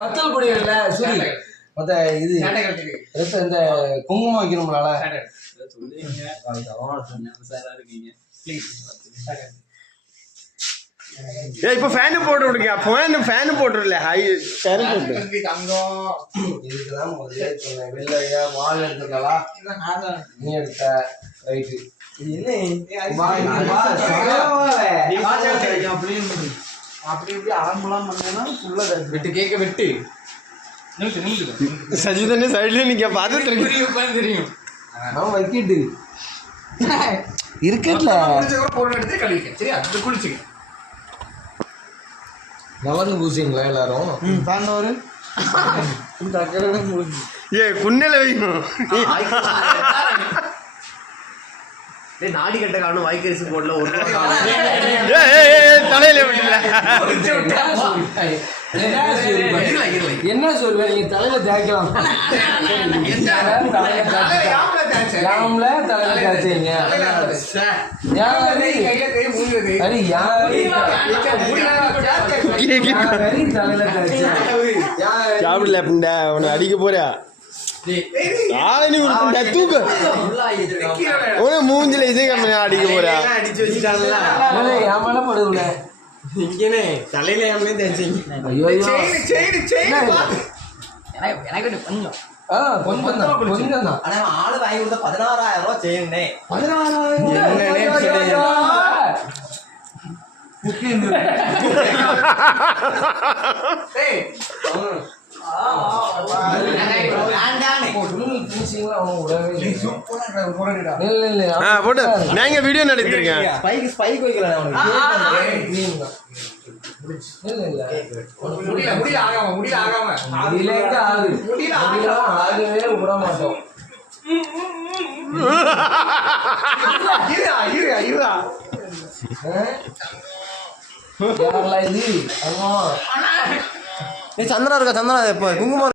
வத்தல் பொடி இல்ல சரி மத்த இது இந்த குங்குமம் வைக்கணும்னால இப்ப ஃபேன் போட்டு விடுங்க ஃபேன் போட்டுருல ஹை ஃபேன் போட்டு இதுக்குதான் முதல்ல சொன்னேன் வெள்ளையா மால் எடுத்துங்களா நீ எடுத்த ரைட்டு அப்படி இப்படி ஆரம்பலாம் பண்ணா ஃபுல்லா வெட்டு கேக்க வெட்டு சஜிதனே சைடுல நீங்க பார்த்து தெரியும் நான் வைக்கிட்டு இருக்கட்ல போன் எடுத்து கழிக்க சரி அது குளிச்சுங்க நலங்கு பூசிங்களா எல்லாரும் தாண்டவரு ஏ குன்னல வைக்கும் நாடி கட்ட காணும் வாய்க்கரிசி போடல ஒரு தலையில விடல என்ன சொல்வேன் நீங்க தலையில தேய்க்கலாம் தலையில தேய்ச்சீங்க சாப்பிடல அப்படின்டா உன்னை அடிக்க போறியா தூக்கு மூஞ்சில இதே அடிக்க போறியா அடிச்சு வச்சுட்டாங்கல்ல ஏமால படுவுல இங்கனே தலையில ஏமே தேய்ச்சிங்க கொஞ்சம் தான் ஆனா ஆளு வாங்கி கொடுத்த 16,000 ரூபாய் செய்யுங்க 16,000 போட்டு நாங்க வீடியோ நடத்திருக்கேன் ஸ்பைக் வைக்கலாம் சந்தனா இருக்கா சந்தனா குங்குமம்